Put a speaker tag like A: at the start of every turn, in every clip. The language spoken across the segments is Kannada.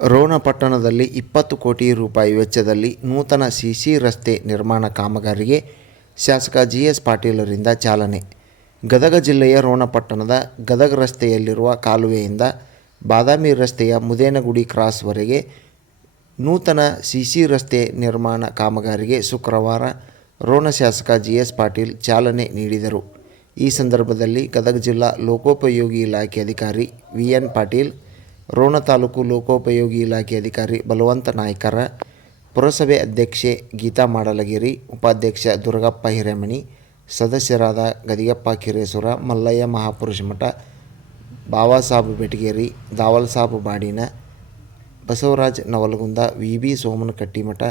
A: ರೋಣ ಪಟ್ಟಣದಲ್ಲಿ ಇಪ್ಪತ್ತು ಕೋಟಿ ರೂಪಾಯಿ ವೆಚ್ಚದಲ್ಲಿ ನೂತನ ಸಿಸಿ ರಸ್ತೆ ನಿರ್ಮಾಣ ಕಾಮಗಾರಿಗೆ ಶಾಸಕ ಜಿ ಎಸ್ ಪಾಟೀಲರಿಂದ ಚಾಲನೆ. ಗದಗ ಜಿಲ್ಲೆಯ ರೋಣ ಪಟ್ಟಣದ ಗದಗ ರಸ್ತೆಯಲ್ಲಿರುವ ಕಾಲುವೆಯಿಂದ ಬಾದಾಮಿ ರಸ್ತೆಯ ಮುದೇನಗುಡಿ ಕ್ರಾಸ್ವರೆಗೆ ನೂತನ ಸಿಸಿ ರಸ್ತೆ ನಿರ್ಮಾಣ ಕಾಮಗಾರಿಗೆ ಶುಕ್ರವಾರ ರೋಣ ಶಾಸಕ ಜಿ ಎಸ್ ಪಾಟೀಲ್ ಚಾಲನೆ ನೀಡಿದರು. ಈ ಸಂದರ್ಭದಲ್ಲಿ ಗದಗ ಜಿಲ್ಲಾ ಲೋಕೋಪಯೋಗಿ ಇಲಾಖೆ ಅಧಿಕಾರಿ ವಿ ಎನ್ ಪಾಟೀಲ್ ರೋಣ ತಾಲೂಕು ಲೋಕೋಪಯೋಗಿ ಇಲಾಖೆ ಅಧಿಕಾರಿ ಬಲವಂತ ನಾಯ್ಕರ, ಪುರಸಭೆ ಅಧ್ಯಕ್ಷೆ ಗೀತಾ ಮಾಡಲಗಿರಿ, ಉಪಾಧ್ಯಕ್ಷ ದುರ್ಗಪ್ಪ ಹಿರೇಮಣಿ, ಸದಸ್ಯರಾದ ಗದಿಯಪ್ಪ ಕಿರೇಸುರ, ಮಲ್ಲಯ್ಯ ಮಹಾಪುರುಷ ಮಠ ಬಾವಾಸಾಬ್ ಬೆಟಗೇರಿ ದಾವಲ್ ಸಾಬು ಬಾಡಿನ, ಬಸವರಾಜ್ ನವಲಗುಂದ ವಿ ಬಿ ಸೋಮನಕಟ್ಟಿಮಠ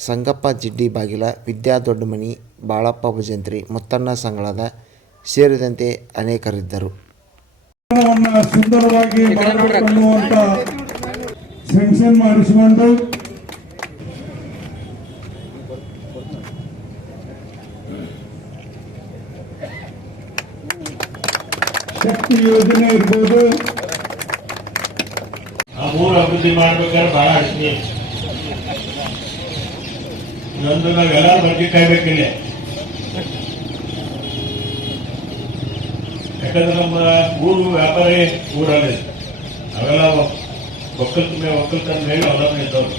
A: ಸಂಗಪ್ಪ ಜಿಡ್ಡಿ ಬಾಗಿಲ, ವಿದ್ಯಾ ದೊಡ್ಡಮನಿ, ಬಾಳಪ್ಪ ಭಜಂತ್ರಿ, ಮುತ್ತಣ್ಣ ಸಂಗಳದ ಸೇರಿದಂತೆ ಅನೇಕರಿದ್ದರು.
B: ವನ್ನ ಸುಂದರವಾಗಿ ಅನ್ನುವಂತ ಸೆನ್ಷನ್ ಮಾಡಿಸಿಕೊಂಡು ಶಕ್ತಿ ಯೋಜನೆ ಇರ್ಬೋದು.
C: ಊರು ಅಭಿವೃದ್ಧಿ ಮಾಡ್ಬೇಕಾದ್ರೆ ಬಹಳ ಅಷ್ಟೇ. ಇದೊಂದು ನಾವೆಲ್ಲ ಬಗ್ಗೆ ಯಾಕಂದ್ರೆ ನಮ್ಮ ಊರು ವ್ಯಾಪಾರ ಊರಲ್ಲಿ ಅವೆಲ್ಲ ಒಕ್ಕಲ್ತನ ಒಕ್ಕಲ್ತನ ಮೇಲೆ ಅವಲಂಬನೆ ಇದ್ದವರು.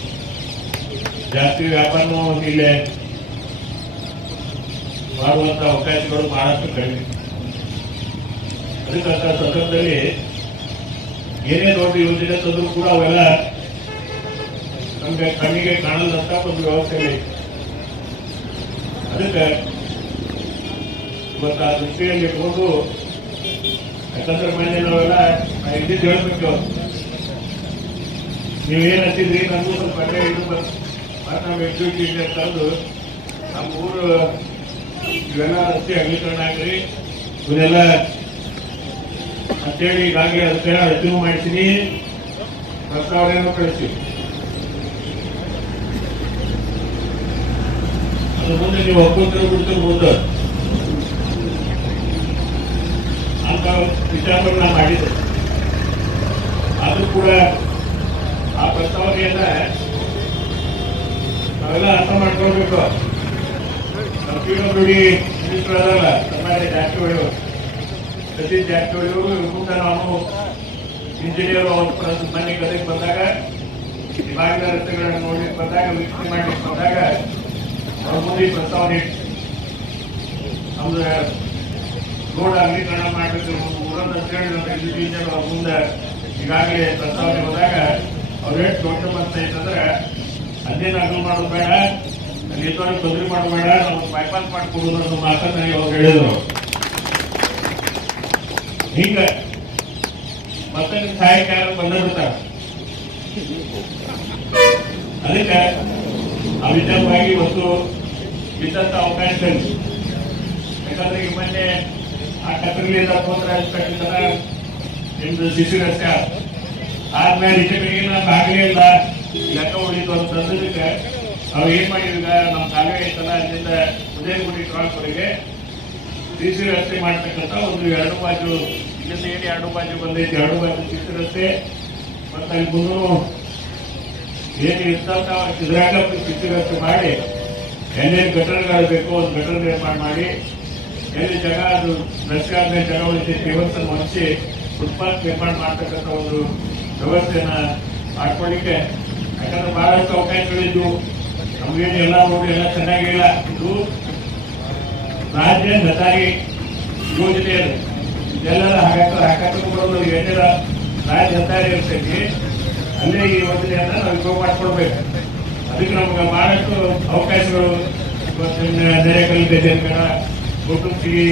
C: ಜಾಸ್ತಿ ವ್ಯಾಪಾರನೂ ಇಲ್ಲೇ ಮಾಡುವಂತ ಅವಕಾಶಗಳು ಬಹಳಷ್ಟು ಕಡಿಮೆ. ಅದಕ್ಕೆ ಅಂತ ಸಂದರ್ಭದಲ್ಲಿ ಏನೇ ದೊಡ್ಡ ಯೋಜನೆ ತಂದರೂ ಕೂಡ ಅವೆಲ್ಲ ನಮ್ಗೆ ಕಣ್ಣಿಗೆ ಕಾಣದಂತ ಒಂದು ವ್ಯವಸ್ಥೆ ಅದಕ್ಕೆ ಇವತ್ತು ಆ ದೃಷ್ಟಿಯಲ್ಲಿ ಇಟ್ಕೊಂಡು ನಾವೆಲ್ಲ ನಾ ಇದ್ದಿದ್ದು ಹೇಳ್ಬೇಕು ನೀವೇನು ಹಚ್ಚಿದ್ರಿ? ನಮಗೂ ಸ್ವಲ್ಪ ಅಲ್ಲೇ ಇದು ಮತ್ತೆ ತಂದು ನಮ್ಮ ಊರು ಇವೆಲ್ಲ ರಸ್ತೆ ಅಗಲೀಕರಣ ಆಗ್ರಿ ಇವನ್ನೆಲ್ಲ ಅಂತೇಳಿ ಈಗಾಗಲೇ ಮಾಡಿದ್ದೀನಿ ಪ್ರಸ್ತಾವನೆಯನ್ನು ಕಳಿಸಿ. ಅದು ಮುಂದೆ ನೀವು ಒಪ್ಕೊಂತಿರೋ ಬಿಡ್ತೀರೋ ಮುಂದೆ ಅಂತ ವಿಚಾರಗಳನ್ನ ಮಾಡಿದ್ದೆ ಅದು ಕೂಡ ಆ ಪ್ರಸ್ತಾವನೆಯನ್ನ ನಾವೆಲ್ಲ ಅರ್ಥ ಮಾಡ್ಕೊಳ್ಬೇಕು. ಪಿಡಬ್ಲ್ಯೂಡಿ ಮಿನಿಸ್ಟರ್ ಅದಲ್ಲ ಕರ್ನಾಟಕ ಜಾರಕಿಹೊಳಿ ಅವರು ಸತೀಶ್ ಜಾರಕಿಹೊಳಿ ಅವರು ನಾವು ಇಂಜಿನಿಯರ್ ಮನೆ ಗದಗೆ ಬಂದಾಗ ವಿಭಾಗದ ರಸ್ತೆಗಳನ್ನು ನೋಡ್ಲಿಕ್ಕೆ ಬಂದಾಗ, ವೀಕ್ಷಣೆ ಮಾಡ್ಲಿಕ್ಕೆ ಬಂದಾಗ ಅವ್ರ ಮುಂದೆ ಪ್ರಸ್ತಾವನೆ ನಮ್ದು ರೋಡ್ ಅಗಲೀಕರಣ ಮಾಡಬೇಕು ಊರನ್ನ ಹೇಳಿ ನಮ್ಮ ಇಂಜಿನಿಯರ್ ಅವ್ರ ಮುಂದೆ. ಈಗಾಗಲೇ ಪ್ರಸ್ತಾವನೆ ಹೋದಾಗ ಅವ್ರು ಎಷ್ಟು ದೊಡ್ಡ ಮನಸ್ಸು ಐತಂದ್ರೆ ಅದೇನು ಅಗಲು ಮಾಡೋದು ಬೇಡ ಎತ್ತೋರಿಗೆ ತೊಂದರೆ ಮಾಡಬೇಡ ನಾವು ಬೈಪಾಸ್ ಮಾಡಿಕೊಡೋದು ಅನ್ನೋ ಮಾತನ್ನ ಅವ್ರು ಹೇಳಿದ್ರು. ಹಿಂಗ ಮತ್ತೆ ಯಾರು ಬಂದಿರ್ತಾರೆ ಅದಕ್ಕೆ ಆ ವಿಚಾರವಾಗಿ ಇವತ್ತು ಇದ್ದಂತ ಅವಕಾಶ ಯಾಕಂದ್ರೆ ಈ ಮೊನ್ನೆ ಆ ಕತ್ತರಿಲಿಂದ ಪೋತರಾಜ್ ಕಟ್ಟಿದ ನಿಮ್ದು ಶಿಶು ರಸ್ತೆ ಆದ್ಮೇಲೆ ಇಟಕಿನ ಬಾಗಿಲೇ ಇಲ್ಲ. ಲೆಕ್ಕ ಉಳಿತು ಅಂತ ತಂದದಕ್ಕೆ ಅವ್ರು ಏನ್ ಮಾಡಿದ್ಗ ನಮ್ಮ ಕಾಲುವೆ ಐತಲ್ಲ ಅಲ್ಲಿಂದ ಉದಯಗುಡಿ ಕ್ರಾಸ್ವರೆಗೆ ಶಿಶು ರಸ್ತೆ ಮಾಡ್ತಕ್ಕಂಥ ಒಂದು ಎರಡು ಬಾಜು, ಇಲ್ಲಿಂದ ಏನು ಎರಡು ಬಾಜು ಬಂದೈತಿ, ಎರಡು ಬಾಜು ಶಿಶು ರಸ್ತೆ ಮತ್ತೆ ಅಲ್ಲಿ ಮುಂದೂ ಏನು ಇರ್ತಂತ ಇದ್ರಾಗ ಶಿಶು ರಸ್ತೆ ಮಾಡಿ, ಏನೇನು ಗಟರ್ಗಳು ಬೇಕು ಒಂದು ಗಟರ್ ನಿರ್ಮಾಣ ಮಾಡಿ ಎಲ್ಲಿ ಜಾಗ ಅದು ಆದ್ಮೇಲೆ ಜಾಗ ವ್ಯವಸ್ಥೆ ಹೊಂದಿಸಿ ಫುಟ್ಪಾತ್ ನಿರ್ಮಾಣ ಮಾಡ್ತಕ್ಕಂಥ ಒಂದು ವ್ಯವಸ್ಥೆಯನ್ನ ಮಾಡ್ಕೊಳ್ಳಿಕ್ಕೆ ಯಾಕಂದ್ರೆ ಬಹಳಷ್ಟು ಅವಕಾಶಗಳಿದ್ದು, ನಮಗೇನು ಎಲ್ಲ ರೋಡ್ ಎಲ್ಲ ಚೆನ್ನಾಗಿಲ್ಲ. ಇದು ರಾಜ್ಯ ಹೆದ್ದಾರಿ ಯೋಜನೆ ಅದು. ಇದೆಲ್ಲ ಹಾಗಾಕ ಹಾಕಾಕ ಬರೋದು ರಾಜ್ಯ ಹೆದ್ದಾರಿ ಇರ್ತೈತಿ. ಅಲ್ಲೇ ಈ ಯೋಜನೆಯನ್ನ ನಾವು ಉಪಯೋಗ ಮಾಡ್ಕೊಳ್ಬೇಕು. ಅದಕ್ಕೆ ನಮ್ಗೆ ಬಹಳಷ್ಟು ಅವಕಾಶಗಳು ಇವತ್ತಿನ ಕಲಿತೈತೆ ಕುಟುಂಬಿ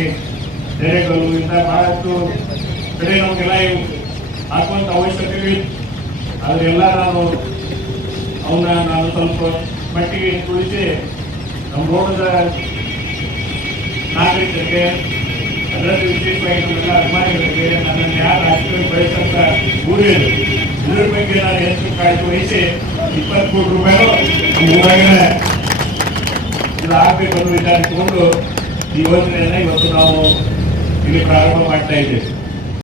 C: ಡೇರೆಗಳು ಇಂಥ ಬಹಳಷ್ಟು ಕಡೆ ನಮಗೆಲ್ಲ ಇವು ಹಾಕುವಂಥ ಅವಶ್ಯಕತೆ ಆದ್ರೆಲ್ಲ ನಾನು ಅವನ್ನ ನಾನು ಸ್ವಲ್ಪ ಮಟ್ಟಿಗೆ ತುಳಿಸಿ ನಮ್ಮ ರೋಡದ ನಾಗರಿಕರಿಗೆ, ಅದರಲ್ಲಿ ವಿಶೇಷವಾಗಿ ನಮ್ಮೆಲ್ಲ ಅಭಿಮಾನಿಗಳಿಗೆ ನನ್ನನ್ನು ಯಾರು ರಾಜಕೀಯ ಬಯಸಂತ ಊರಿದ್ರು ಇದ್ರ ಬಗ್ಗೆ ನಾನು ಹೆಚ್ಚು ಕಾಳಜಿ ವಹಿಸಿ ಇಪ್ಪತ್ತು ಕೋಟಿ ರೂಪಾಯಿ ನಮ್ಮ ಊರಾಗಿನ ಇದು ಆಗ್ಬೇಕು ಅನ್ನೋ ವಿಚಾರ ಇಟ್ಕೊಂಡು ಈ ಯೋಜನೆಯನ್ನ ಇವತ್ತು ನಾವು ಇಲ್ಲಿ ಪ್ರಾರಂಭ ಮಾಡ್ತಾ ಇದ್ದೇವೆ.